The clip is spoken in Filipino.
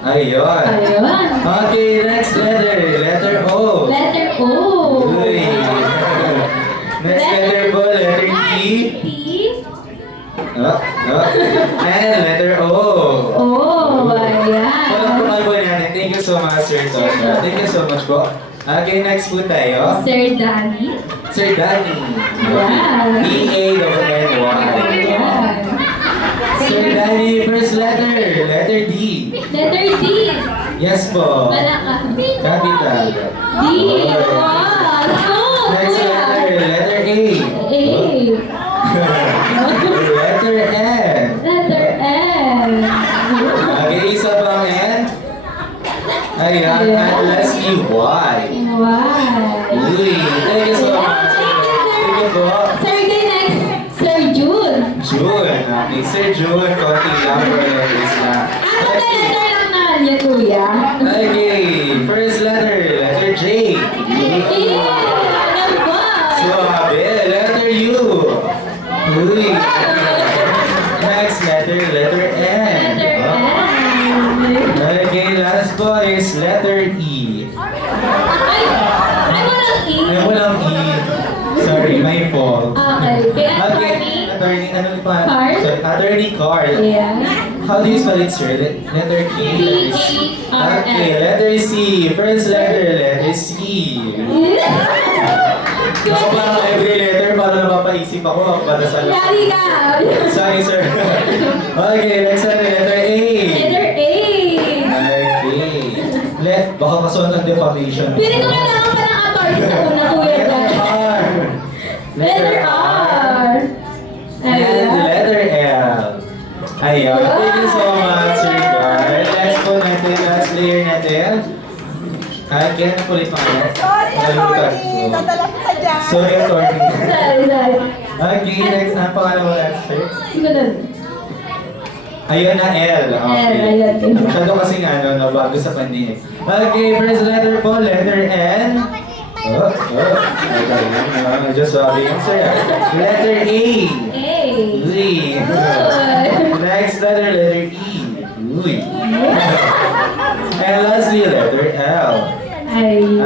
Ayun. Ayun. Okay, next letter. Letter O. Letter O. Uy. Next letter po, letter T. T. And letter O. Oh, ayan. Palakpakan po natin. Thank you so much, Sir Toto. Thank you so much po. Okay, next po tayo. Sir Danny. Sir Danny. Ayan. D-A-N-N-Y. Ayan. Sir Danny, first letter. Letter D. Letter D. Yes po. Malaka. Capital. D. Wow. So, Next kuya. letter. Letter A. A. Letter N. Letter N. Okay, isa pang N. Ayan, at lastly Y. Why? Uy, thank you so much. Thank you po. Sir, the next. Sir June. June. Okay, Sir June, konti lang for letters na. Ano na letter lang naman yan, kuya? Okay, first letter, letter J. Ano ba? Suabe, letter U. Uy. Next letter, letter N. Letter N. Okay, last po is letter E. Ay, walang E. Ay, walang E. Sorry, my fault. Okay. Kaya Okay, attorney. attorney, ano pa? Card? Sorry, attorney card. Ayan. How do you spell it, sir? Letter K? Letter C? C-A-R-N. Okay, letter C. First letter, letter C. Ako parang every letter, para napapaisip ako para sa Yari ka. Sorry, sir. Okay, next letter, letter A. Letter A. Okay. Baka kasuhan ng defamation. Pili ko kailangan pa ng attorney sa una, kuya. Letter R. Letter R. And Ayan. letter L. Ayun. Thank you so much, Sir Carl. Next po natin, last layer natin. Kaya na po ulit pangalan. Sorry, Nakalimutan attorney. ko. Nadala ko na dyan. Sorry, attorney. Sorry. Okay, next. Ang pangalan mo last, sir? Sunod. Ayun na, L. Okay. L, ayun. Masyado kasing ano, bago sa pandinig. Okay, first letter po, letter N. Just sabi yung sir. Letter A. A. Uy. Good. Next letter, letter E. Uy. And lastly, letter L. Ayan.